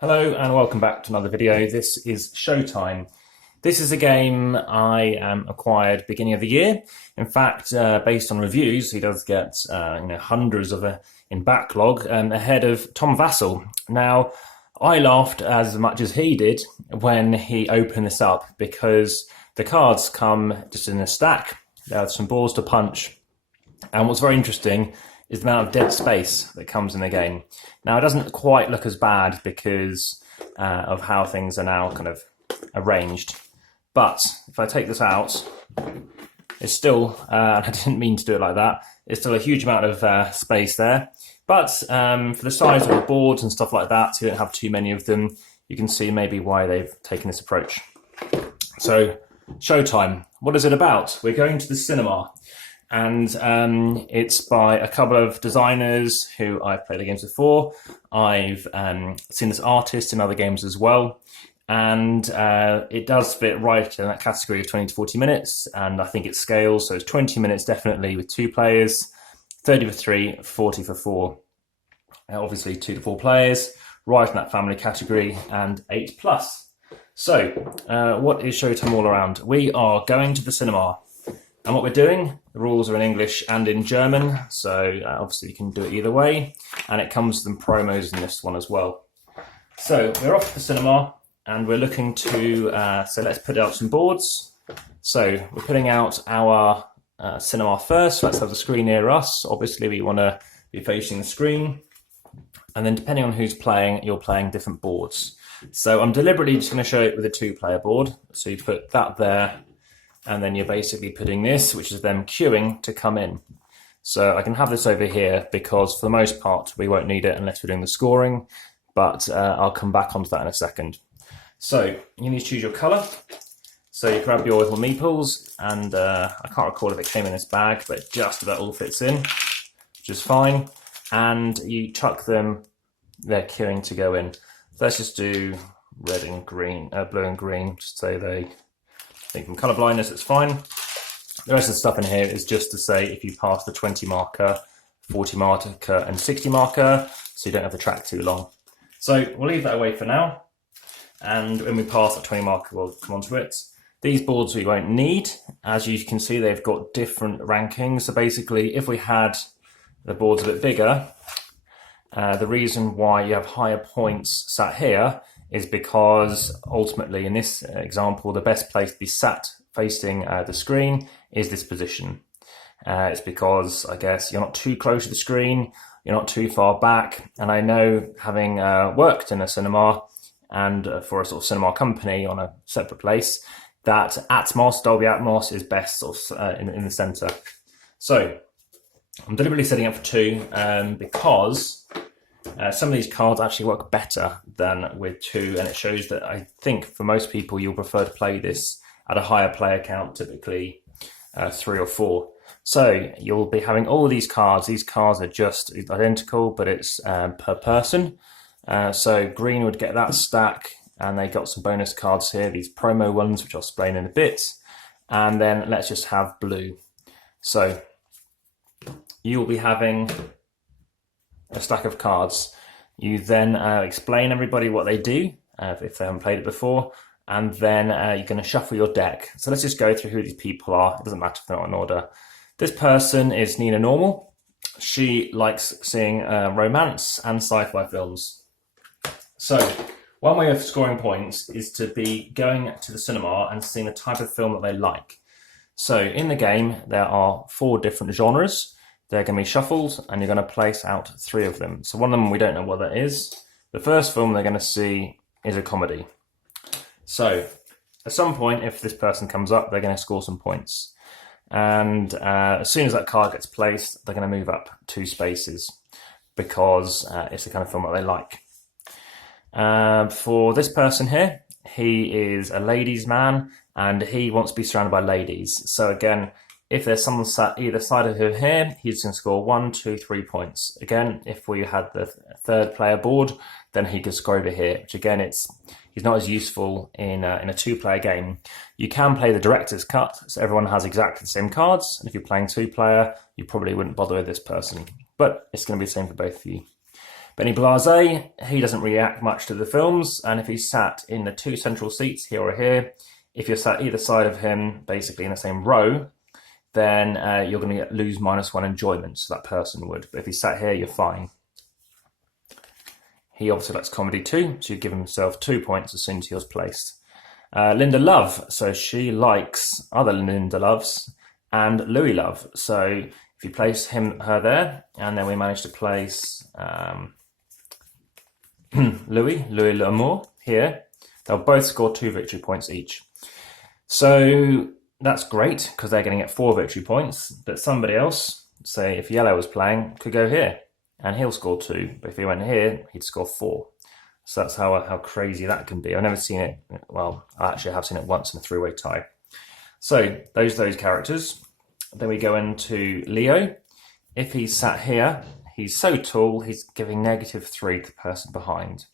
Hello and welcome back to another video. This is Showtime. This is a game I acquired beginning of the year. In fact, based on reviews, he does get hundreds of in backlog ahead of Tom Vassell. Now, I laughed as much as he did when he opened this up because the cards come just in a stack. There are some balls to punch, and what's very interesting is the amount of dead space that comes in the game. Now, it doesn't quite look as bad because of how things are now kind of arranged. But if I take this out, it's still, I didn't mean to do it like that, it's still a huge amount of space there. But for the size of the boards and stuff like that, so you don't have too many of them, you can see maybe why they've taken this approach. So, Showtime, what is it about? We're going to the cinema. And it's by a couple of designers who I've played the games before. I've seen this artist in other games as well. And it does fit right in that category of 20 to 40 minutes. And I think it scales. So it's 20 minutes definitely with 2 players, 30 for 3, 40 for 4. Obviously 2 to 4 players, right in that family category, and 8+. So what is Showtime all around? We are going to the cinema. And what we're doing, the rules are in English and in German, so obviously you can do it either way, and it comes with some promos in this one as well. So we're off to the cinema, and we're looking to, so let's put out some boards. So we're putting out our cinema first. Let's have the screen near us. Obviously we want to be facing the screen, and then depending on who's playing, you're playing different boards. So I'm deliberately just going to show it with a 2-player board. So you put that there, and then you're basically putting this, which is them queuing to come in. So I can have this over here because for the most part, we won't need it unless we're doing the scoring, but I'll come back onto that in a second. So you need to choose your color. So you grab your little meeples, and I can't recall if it came in this bag, but just about all fits in, which is fine. And you chuck them, they're queuing to go in. So let's just do red and green, blue and green, just so they, I think from colour blindness, it's fine. The rest of the stuff in here is just to say if you pass the 20 marker, 40 marker, and 60 marker, so you don't have to track too long. So we'll leave that away for now. And when we pass that 20 marker, we'll come on to it. These boards we won't need. As you can see, they've got different rankings. So basically, if we had the boards a bit bigger, the reason why you have higher points sat here is because ultimately in this example, the best place to be sat facing the screen is this position. It's because I guess you're not too close to the screen, you're not too far back. And I know, having worked in a cinema and for a sort of cinema company on a separate place, that Atmos, Dolby Atmos is best sort of in the center. So I'm deliberately setting up for 2 because some of these cards actually work better than with 2, and it shows that I think for most people you'll prefer to play this at a higher player count, typically 3 or 4. So you'll be having all of these cards. These cards are just identical, but it's per person. So green would get that stack, and they got some bonus cards here, these promo ones, which I'll explain in a bit. And then let's just have blue. So you'll be having a stack of cards. You then explain everybody what they do if they haven't played it before, and then you're going to shuffle your deck. So let's just go through who these people are. It doesn't matter if they're not in order. This person is Nina Normal. She likes seeing romance and sci-fi films. So one way of scoring points is to be going to the cinema and seeing the type of film that they like. So in the game, there are 4 different genres. They're going to be shuffled, and you're going to place out 3 of them. So one of them, we don't know what that is. The first film they're going to see is a comedy. So at some point, if this person comes up, they're going to score some points. And as soon as that card gets placed, they're going to move up 2 spaces because it's the kind of film that they like. For this person here, he is a ladies' man, and he wants to be surrounded by ladies. So again, if there's someone sat either side of him here, he's going to score 1, 2, 3 points. Again, if we had the 3rd player board, then he could score over here, which again, he's not as useful in a 2-player game. You can play the director's cut, so everyone has exactly the same cards. And if you're playing 2-player, you probably wouldn't bother with this person. But it's going to be the same for both of you. Benny Blase, he doesn't react much to the films, and if he's sat in the two central seats here or here, if you're sat either side of him, basically in the same row, then you're going to lose -1 enjoyment, so that person would. But if he's sat here, you're fine. He obviously likes comedy too, so you give himself 2 points as soon as he was placed. Linda Love, so she likes other Linda Loves and Louis Love. So if you place her there, and then we manage to place Louis L'Amour here, they'll both score 2 victory points each. So that's great because they're going to get 4 victory points, but somebody else, say if Yellow was playing, could go here and he'll score 2, but if he went here, he'd score 4. So that's how crazy that can be. I've never seen it, well, I actually have seen it once in a 3-way tie. So those characters. Then we go into Leo. If he's sat here, he's so tall, he's giving -3 to the person behind,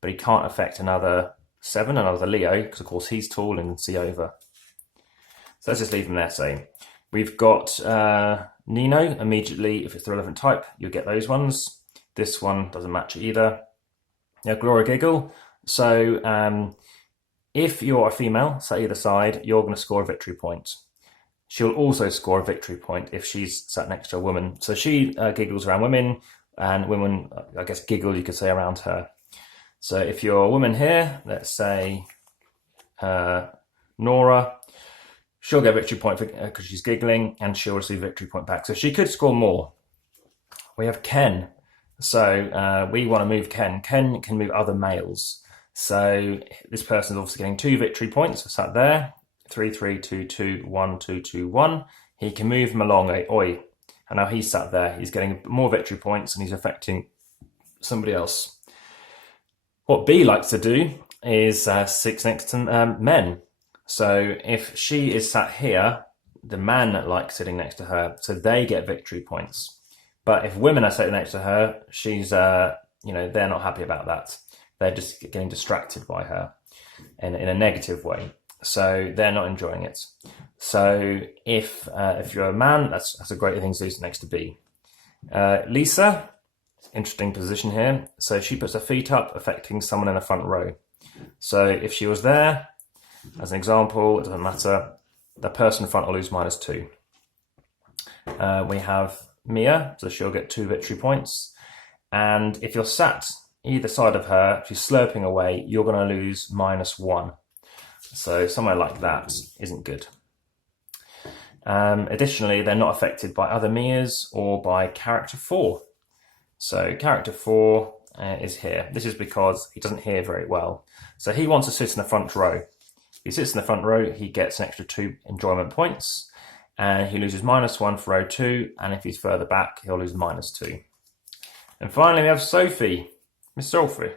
but he can't affect another 7, another Leo, because of course he's tall and can see over. So let's just leave him there, say. We've got Nino, immediately, if it's the relevant type, you'll get those ones. This one doesn't match either. Now, Gloria Giggle. So if you're a female, sat either side, you're going to score a victory point. She'll also score a victory point if she's sat next to a woman. So she giggles around women, and women, I guess, giggle, you could say, around her. So if you're a woman here, let's say Nora, she'll get a victory point because she's giggling, and she'll receive a victory point back. So she could score more. We have Ken. So we want to move Ken. Ken can move other males. So this person is obviously getting 2 victory points. So sat there, 3, 3, 2, 2, 1, 2, 2, 1. He can move him along, oi. And now he's sat there. He's getting more victory points and he's affecting somebody else. What B likes to do is sit next to men. So if she is sat here, the man likes sitting next to her, so they get victory points. But if women are sitting next to her, she's, they're not happy about that. They're just getting distracted by her in a negative way. So they're not enjoying it. So if you're a man, that's a great thing to do next to B. Lisa, interesting position here. So she puts her feet up, affecting someone in the front row. So if she was there, as an example, it doesn't matter, the person in front will lose -2. We have Mia, so she'll get 2 victory points. And if you're sat either side of her, if you're slurping away, you're going to lose -1. So somewhere like that isn't good. Additionally, they're not affected by other Mias or by character 4. So character 4 is here. This is because he doesn't hear very well. So he wants to sit in the front row. If he sits in the front row, he gets an extra 2 enjoyment points, and he loses -1 for row 2, and if he's further back, he'll lose -2. And finally, we have Sophie, Miss Sophie.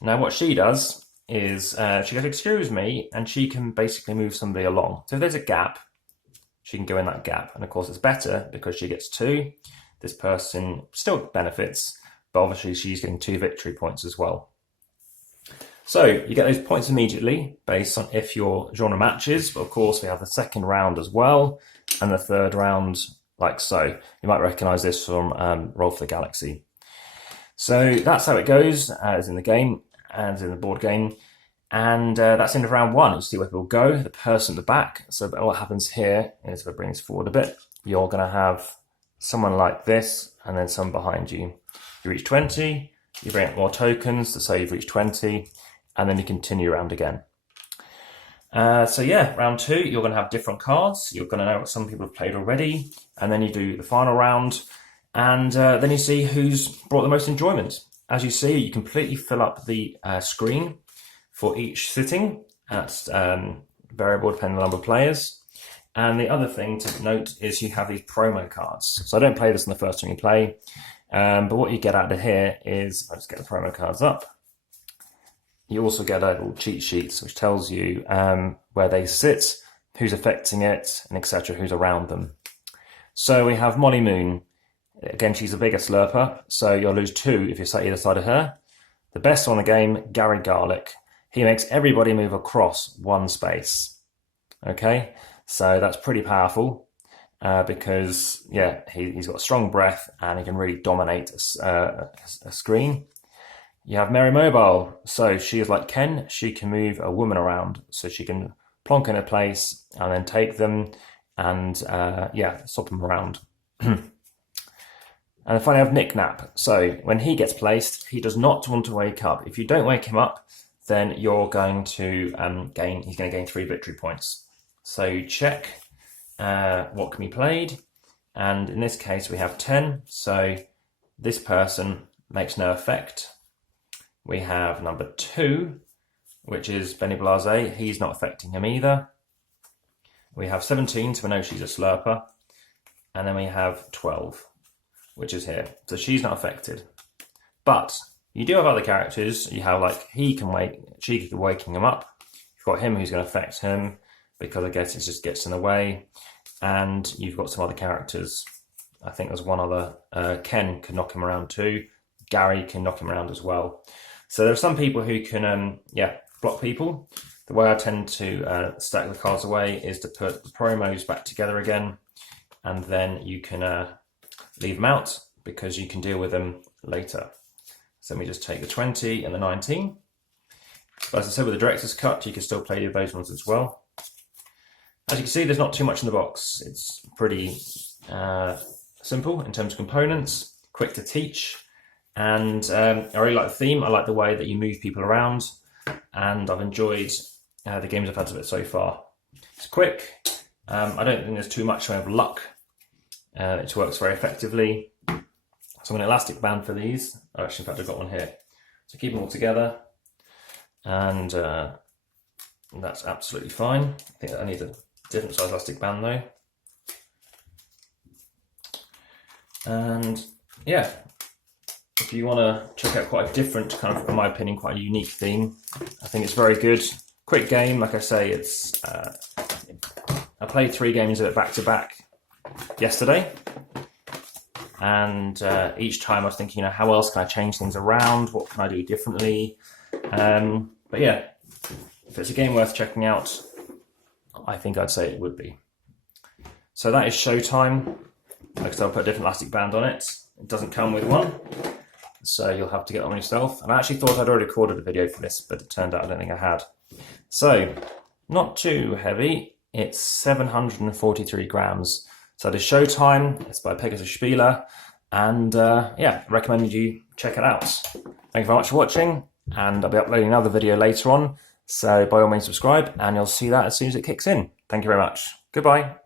Now, what she does is she goes, excuse me, and she can basically move somebody along. So if there's a gap, she can go in that gap. And of course, it's better because she gets 2. This person still benefits, but obviously she's getting 2 victory points as well. So you get those points immediately based on if your genre matches, but of course we have the second round as well, and the third round like so. You might recognize this from Roll for the Galaxy. So that's how it goes as in the game and in the board game. And that's the end of round 1. You see where people go, the person at the back. So what happens here is, if I bring this forward a bit, you're going to have someone like this and then some behind you. You reach 20, you bring up more tokens to say you've reached 20, and then you continue around again. So yeah, round 2, you're going to have different cards. You're going to know what some people have played already, and then you do the final round, and then you see who's brought the most enjoyment. As you see, you completely fill up the screen for each sitting. That's variable depending on the number of players. And the other thing to note is you have these promo cards. So I don't play this in the first time you play, but what you get out of here is, I'll just get the promo cards up. You also get a little cheat sheets which tells you where they sit, who's affecting it, and etc., who's around them. So we have Molly Moon. Again, she's a bigger slurper, so you'll lose 2 if you're sat either side of her. The best one in the game, Gary Garlick. He makes everybody move across 1 space. Okay, so that's pretty powerful. because yeah, he's got a strong breath and he can really dominate a screen. You have Mary Mobile, so she is like Ken. She can move a woman around, so she can plonk in a place and then take them and yeah, swap them around. And finally, I have Nick Nap. So when he gets placed, he does not want to wake up. If you don't wake him up, then you're going to he's going to gain 3 victory points. So check what can be played. And in this case, we have 10. So this person makes no effect. We have number 2, which is Benny Blase. He's not affecting him either. We have 17, so we know she's a slurper. And then we have 12, which is here. So she's not affected. But you do have other characters. You have like she can waking him up. You've got him who's going to affect him because I guess it just gets in the way. And you've got some other characters. I think there's one other. Ken can knock him around too. Gary can knock him around as well. So there are some people who can block people. The way I tend to stack the cards away is to put the promos back together again, and then you can leave them out because you can deal with them later. So let me just take the 20 and the 19. But as I said, with the director's cut, you can still play those ones as well. As you can see, there's not too much in the box. It's pretty simple in terms of components, quick to teach, and I really like the theme. I like the way that you move people around, and I've enjoyed the games I've had of it so far. It's quick. I don't think there's too much of luck. It works very effectively. So I'm going to elastic band for these. Oh, actually, in fact, I've got one here. So keep them all together, and that's absolutely fine. I think I need a different size elastic band though. And yeah, if you want to check out quite a different kind of, in my opinion, quite a unique theme, I think it's very good. Quick game, like I say, it's. I played 3 games of it back to back yesterday, and each time I was thinking, how else can I change things around? What can I do differently? But yeah, if it's a game worth checking out, I think I'd say it would be. So that is Showtime. Like I said, I'll put a different elastic band on it. It doesn't come with one, so you'll have to get it on yourself. And I actually thought I'd already recorded a video for this, but it turned out I don't think I had. So, not too heavy. It's 743 grams. So it is Showtime. It's by Pegasus Spiele. And yeah, recommend you check it out. Thank you very much for watching, and I'll be uploading another video later on. So by all means subscribe, and you'll see that as soon as it kicks in. Thank you very much. Goodbye.